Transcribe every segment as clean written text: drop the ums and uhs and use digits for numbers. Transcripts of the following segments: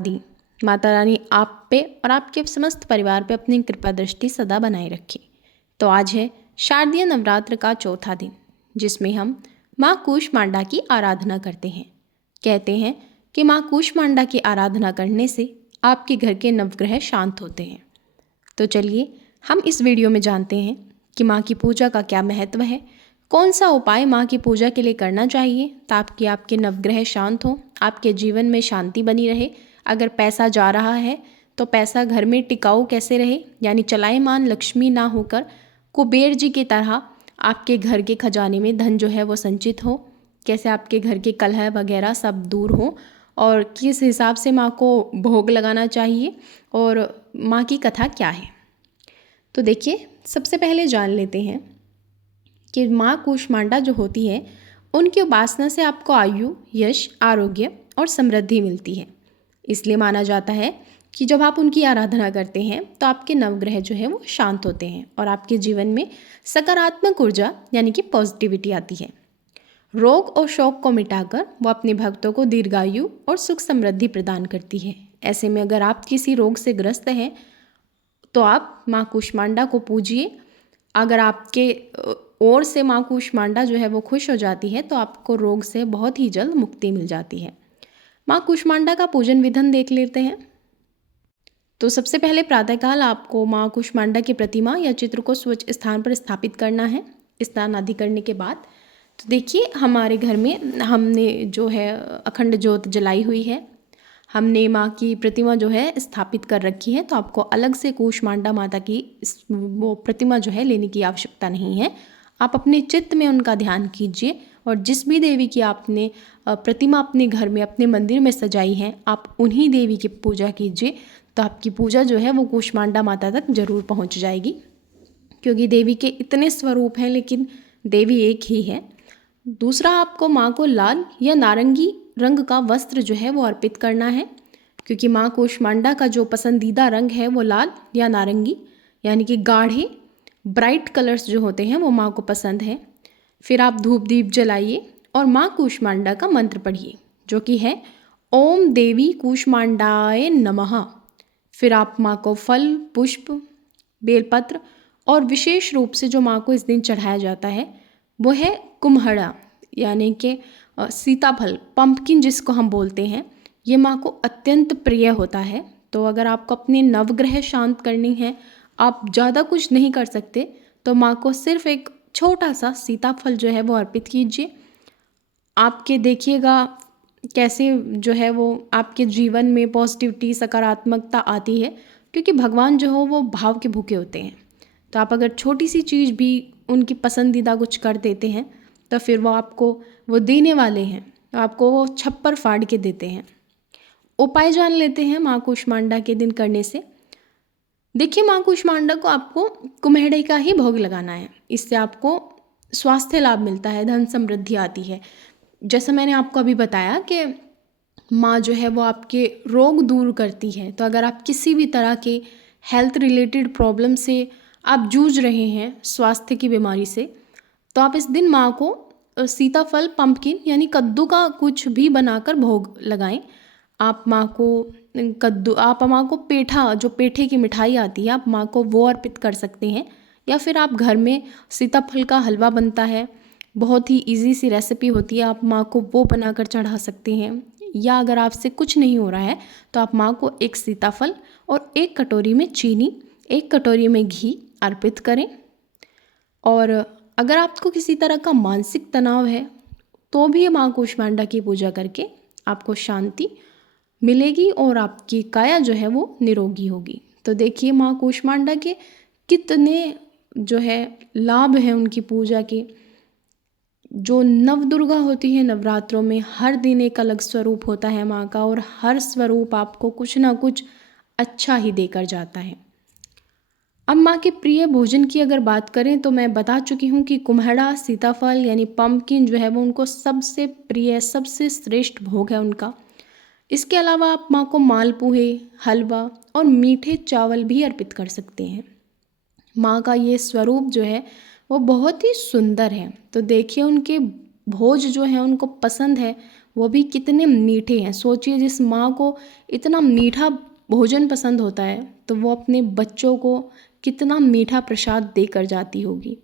दी। माता रानी आप पे और आपके समस्त परिवार पे अपनी कृपा दृष्टि सदा बनाए रखे। तो आज है शारदीय नवरात्र का चौथा दिन, जिसमें हम माँ कूष्मांडा की आराधना करते हैं। कहते हैं कि माँ कूष्मांडा की आराधना करने से आपके घर के नवग्रह शांत होते हैं। तो चलिए हम इस वीडियो में जानते हैं कि माँ की पूजा का क्या महत्व है, कौन सा उपाय माँ की पूजा के लिए करना चाहिए ताकि आपके नवग्रह शांत हों, आपके जीवन में शांति बनी रहे। अगर पैसा जा रहा है तो पैसा घर में टिकाऊ कैसे रहे, यानी चलायमान लक्ष्मी ना होकर कुबेर जी की तरह आपके घर के खजाने में धन जो है वो संचित हो। कैसे आपके घर के कलह वगैरह सब दूर हो और किस हिसाब से माँ को भोग लगाना चाहिए और माँ की कथा क्या है। तो देखिए, सबसे पहले जान लेते हैं कि माँ कूष्मांडा जो होती है, उनकी उपासना से आपको आयु, यश, आरोग्य और समृद्धि मिलती है। इसलिए माना जाता है कि जब आप उनकी आराधना करते हैं तो आपके नवग्रह जो है वो शांत होते हैं और आपके जीवन में सकारात्मक ऊर्जा यानी कि पॉजिटिविटी आती है। रोग और शोक को मिटाकर वो अपने भक्तों को दीर्घायु और सुख समृद्धि प्रदान करती है। ऐसे में अगर आप किसी रोग से ग्रस्त हैं तो आप माँ कूष्मांडा को पूजिए। अगर आपके ओर से माँ कूष्मांडा जो है वो खुश हो जाती है तो आपको रोग से बहुत ही जल्द मुक्ति मिल जाती है। माँ कूष्मांडा का पूजन विधान देख लेते हैं। तो सबसे पहले प्रातःकाल आपको माँ कूष्मांडा की प्रतिमा या चित्र को स्वच्छ स्थान पर स्थापित करना है। स्नान आदि करने के बाद तो देखिए, हमारे घर में हमने जो है अखंड ज्योत जलाई हुई है, हमने माँ की प्रतिमा जो है स्थापित कर रखी है। तो आपको अलग से कूष्मांडा माता की वो प्रतिमा जो है लेने की आवश्यकता नहीं है। आप अपने चित्त में उनका ध्यान कीजिए और जिस भी देवी की आपने प्रतिमा अपने घर में अपने मंदिर में सजाई है, आप उन्हीं देवी की पूजा कीजिए। तो आपकी पूजा जो है वो कूष्मांडा माता तक जरूर पहुंच जाएगी, क्योंकि देवी के इतने स्वरूप हैं लेकिन देवी एक ही है। दूसरा, आपको माँ को लाल या नारंगी रंग का वस्त्र जो है वो अर्पित करना है, क्योंकि माँ कूष्मांडा का जो पसंदीदा रंग है वो लाल या नारंगी यानी कि गाढ़े ब्राइट कलर्स जो होते हैं वो माँ को पसंद है। फिर आप धूप दीप जलाइए और माँ कूष्मांडा का मंत्र पढ़िए, जो कि है ओम देवी कूष्मांडाय नमः। फिर आप माँ को फल, पुष्प, बेलपत्र और विशेष रूप से जो माँ को इस दिन चढ़ाया जाता है वो है कुम्हड़ा यानी कि सीताफल, पंपकिन जिसको हम बोलते हैं। ये माँ को अत्यंत प्रिय होता है। तो अगर आपको अपने नवग्रह शांत करनी है, आप ज़्यादा कुछ नहीं कर सकते, तो माँ को सिर्फ एक छोटा सा सीताफल जो है वो अर्पित कीजिए। आपके देखिएगा कैसे जो है वो आपके जीवन में पॉजिटिविटी, सकारात्मकता आती है, क्योंकि भगवान जो हो वो भाव के भूखे होते हैं। तो आप अगर छोटी सी चीज़ भी उनकी पसंदीदा कुछ कर देते हैं तो फिर वो आपको वो देने वाले हैं, तो आपको वो छप्पर फाड़ के देते हैं। उपाय जान लेते हैं माँ कूष्मांडा के दिन करने से। देखिए, माँ कूष्मांडा को आपको कुम्हेड़े का ही भोग लगाना है। इससे आपको स्वास्थ्य लाभ मिलता है, धन समृद्धि आती है। जैसा मैंने आपको अभी बताया कि माँ जो है वो आपके रोग दूर करती है। तो अगर आप किसी भी तरह के हेल्थ रिलेटेड प्रॉब्लम से आप जूझ रहे हैं, स्वास्थ्य की बीमारी से, तो आप इस दिन माँ को सीताफल, पंपकिन यानी कद्दू का कुछ भी बनाकर भोग लगाएं। आप माँ को पेठा, जो पेठे की मिठाई आती है, आप माँ को वो अर्पित कर सकते हैं। या फिर आप घर में सीताफल का हलवा बनता है, बहुत ही इजी सी रेसिपी होती है, आप माँ को वो बनाकर चढ़ा सकते हैं। या अगर आपसे कुछ नहीं हो रहा है तो आप माँ को एक सीताफल और एक कटोरी में चीनी, एक कटोरी में घी अर्पित करें। और अगर आपको किसी तरह का मानसिक तनाव है तो भी माँ कूष्मांडा की पूजा करके आपको शांति मिलेगी और आपकी काया जो है वो निरोगी होगी। तो देखिए, माँ कूष्मांडा के कितने जो है लाभ हैं उनकी पूजा के। जो नवदुर्गा होती है, नवरात्रों में हर दिन एक अलग स्वरूप होता है माँ का, और हर स्वरूप आपको कुछ ना कुछ अच्छा ही देकर जाता है। अब माँ के प्रिय भोजन की अगर बात करें तो मैं बता चुकी हूँ कि कुम्हड़ा, सीताफल यानी पंपकिन जो है वो उनको सबसे प्रिय, सबसे श्रेष्ठ भोग है उनका। इसके अलावा आप माँ को मालपुए, हलवा और मीठे चावल भी अर्पित कर सकते हैं। माँ का ये स्वरूप जो है वो बहुत ही सुंदर है। तो देखिए, उनके भोज जो है उनको पसंद है, वो भी कितने मीठे हैं। सोचिए, जिस माँ को इतना मीठा भोजन पसंद होता है तो वो अपने बच्चों को कितना मीठा प्रसाद देकर जाती होगी।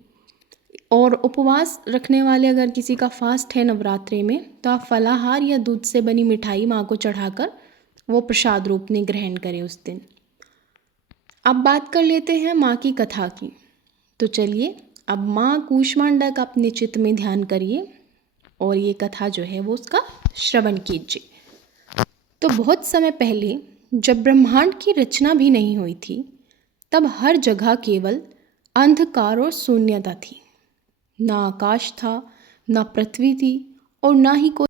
और उपवास रखने वाले, अगर किसी का फास्ट है नवरात्रि में, तो आप फलाहार या दूध से बनी मिठाई माँ को चढ़ाकर वो प्रसाद रूप में ग्रहण करें उस दिन। अब बात कर लेते हैं माँ की कथा की। तो चलिए, अब माँ कूष्मांडा का अपने चित्त में ध्यान करिए और ये कथा जो है वो उसका श्रवण कीजिए। तो बहुत समय पहले, जब ब्रह्मांड की रचना भी नहीं हुई थी, तब हर जगह केवल अंधकार और शून्यता थी। ना आकाश था, ना पृथ्वी थी, और ना ही कोई